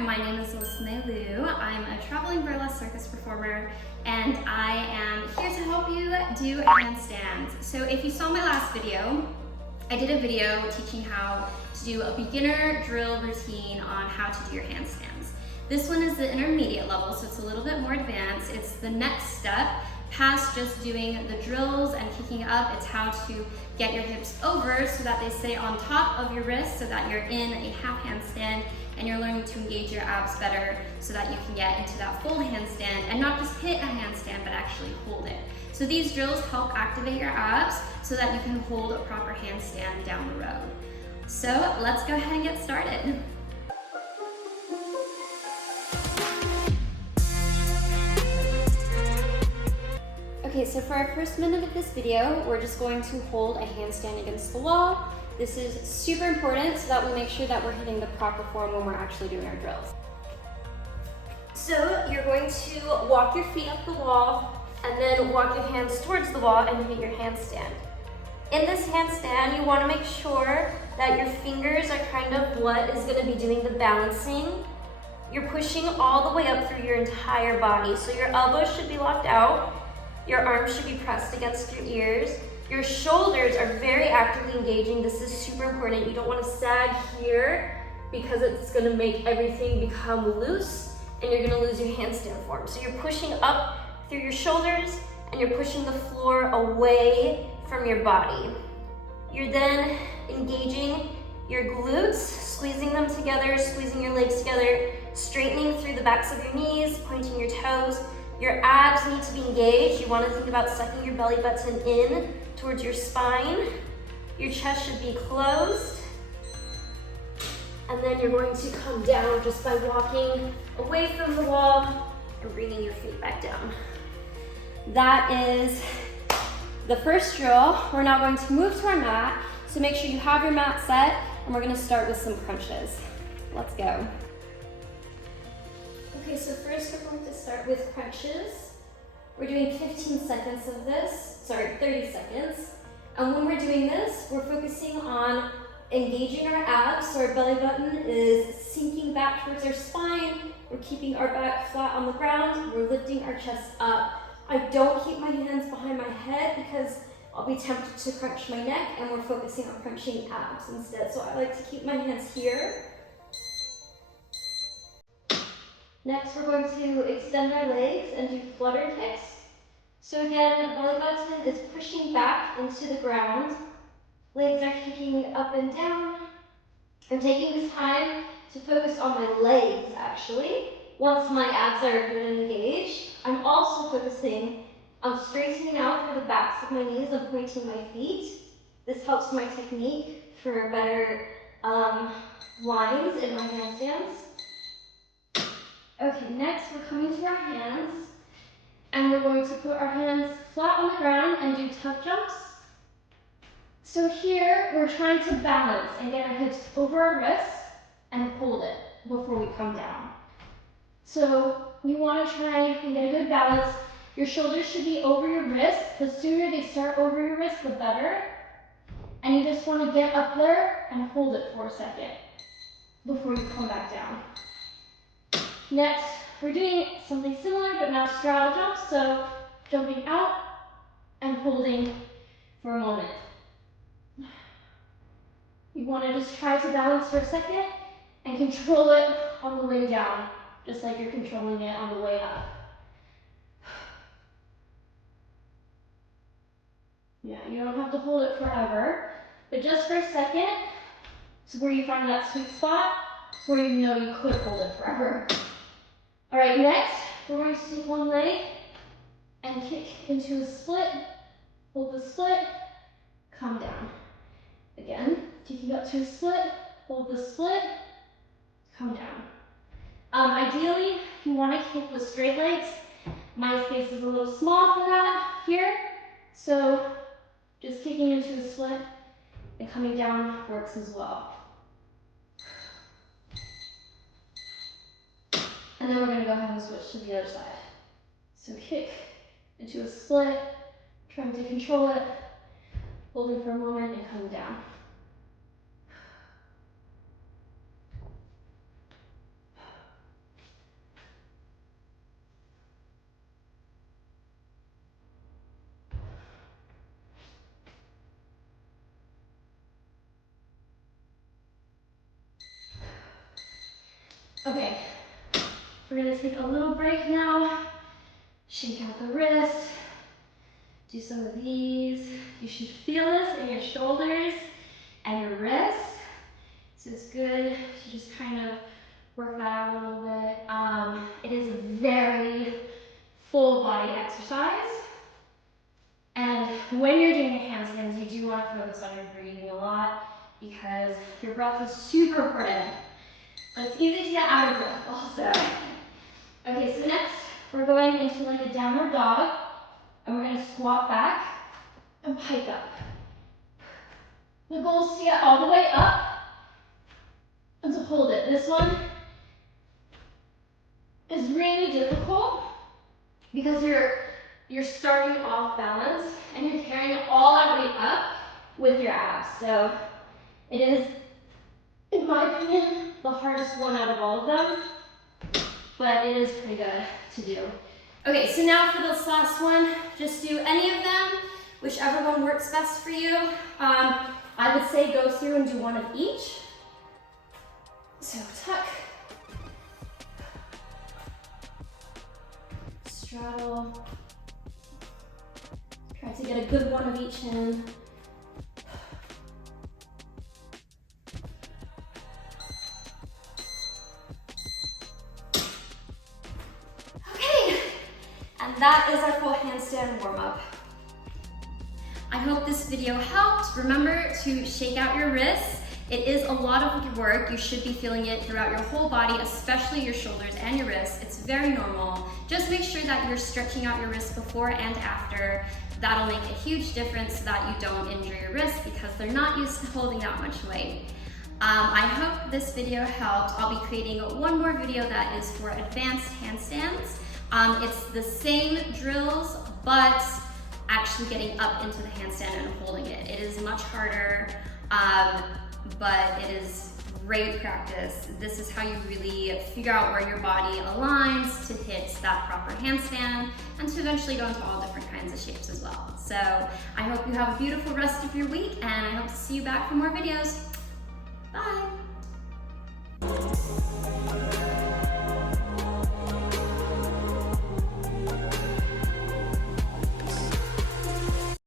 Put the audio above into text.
My name is Lou. I'm a traveling burlesque circus performer, and I am here to help you do handstands. So if you saw my last video, I did a video teaching how to do a beginner drill routine on how to do your handstands. This one is the intermediate level, so it's a little bit more advanced. It's the next step past just doing the drills and kicking up. It's how to get your hips over so that they stay on top of your wrists so that you're in a half handstand and you're learning to engage your abs better so that you can get into that full handstand and not just hit a handstand but actually hold it. So these drills help activate your abs so that you can hold a proper handstand down the road. So let's go ahead and get started. Okay, so for our first minute of this video, we're just going to hold a handstand against the wall. This is super important so that we make sure that we're hitting the proper form when we're actually doing our drills. So you're going to walk your feet up the wall and then walk your hands towards the wall and hit your handstand. In this handstand, you want to make sure that your fingers are kind of what is going to be doing the balancing. You're pushing all the way up through your entire body, so your elbows should be locked out. Your arms should be pressed against your ears. Your shoulders are very actively engaging. This is super important. You don't want to sag here because it's going to make everything become loose and you're going to lose your handstand form. So you're pushing up through your shoulders and you're pushing the floor away from your body. You're then engaging your glutes, squeezing them together, squeezing your legs together, straightening through the backs of your knees, pointing your toes. Your abs need to be engaged. You want to think about sucking your belly button in towards your spine. Your chest should be closed. And then you're going to come down just by walking away from the wall and bringing your feet back down. That is the first drill. We're now going to move to our mat. So make sure you have your mat set, and we're going to start with some crunches. Let's go. Okay, so first we're going to start with crunches. We're doing 15 seconds of this, 30 seconds. And when we're doing this, we're focusing on engaging our abs, so our belly button is sinking back towards our spine. We're keeping our back flat on the ground. We're lifting our chest up. I don't keep my hands behind my head because I'll be tempted to crunch my neck, and we're focusing on crunching abs instead. So I like to keep my hands here. Next, we're going to extend our legs and do flutter kicks. So again, belly button is pushing back into the ground. Legs are kicking up and down. I'm taking this time to focus on my legs, actually. Once my abs are good and engaged, I'm also focusing on straightening out through the backs of my knees and pointing my feet. This helps my technique for better lines in my handstands. Okay, next we're coming to our hands, and we're going to put our hands flat on the ground and do tuck jumps. So here, we're trying to balance and get our hips over our wrists and hold it before we come down. So you want to try and get a good balance. Your shoulders should be over your wrists. The sooner they start over your wrists, the better. And you just want to get up there and hold it for a second before you come back down. Next, we're doing something similar, but now straddle jumps. So jumping out and holding for a moment. You want to just try to balance for a second and control it on the way down, just like you're controlling it on the way up. Yeah, you don't have to hold it forever, but just for a second, is where you find that sweet spot where you know you could hold it forever. All right, next, we're going to take one leg and kick into a split, hold the split, come down. Again, kicking up to a split, hold the split, come down. Ideally, you want to kick with straight legs. My space is a little small for that here, so just kicking into a split and coming down works as well. And then we're going to go ahead and switch to the other side. So kick into a split, trying to control it, holding for a moment and coming down. Okay, we're gonna take a little break now. Shake out the wrist. Do some of these. You should feel this in your shoulders and your wrists. So it's good to just kind of work that out a little bit. It is a very full body exercise. And when you're doing your handstands, you do want to focus on your breathing a lot because your breath is super important. But it's easy to get out of breath also. Okay, so next we're going into like a downward dog, and we're gonna squat back and pike up. The goal is to get all the way up and to hold it. This one is really difficult because you're starting off balance and you're carrying it all that way up with your abs. So it is, in my opinion, the hardest one out of all of them, but it is pretty good to do. Okay, so now for this last one, just do any of them, whichever one works best for you. I would say go through and do one of each. So tuck, straddle, try to get a good one of each in. Okay, and that is our full handstand warm-up. I hope this video helped. Remember to shake out your wrists. It is a lot of work. You should be feeling it throughout your whole body, especially your shoulders and your wrists. It's very normal. Just make sure that you're stretching out your wrists before and after. That'll make a huge difference so that you don't injure your wrists because they're not used to holding that much weight. I hope this video helped. I'll be creating one more video that is for advanced handstands. It's the same drills, but actually getting up into the handstand and holding it. It is much harder, but it is great practice. This is how you really figure out where your body aligns to hit that proper handstand and to eventually go into all different kinds of shapes as well. So I hope you have a beautiful rest of your week and I hope to see you back for more videos. Bye.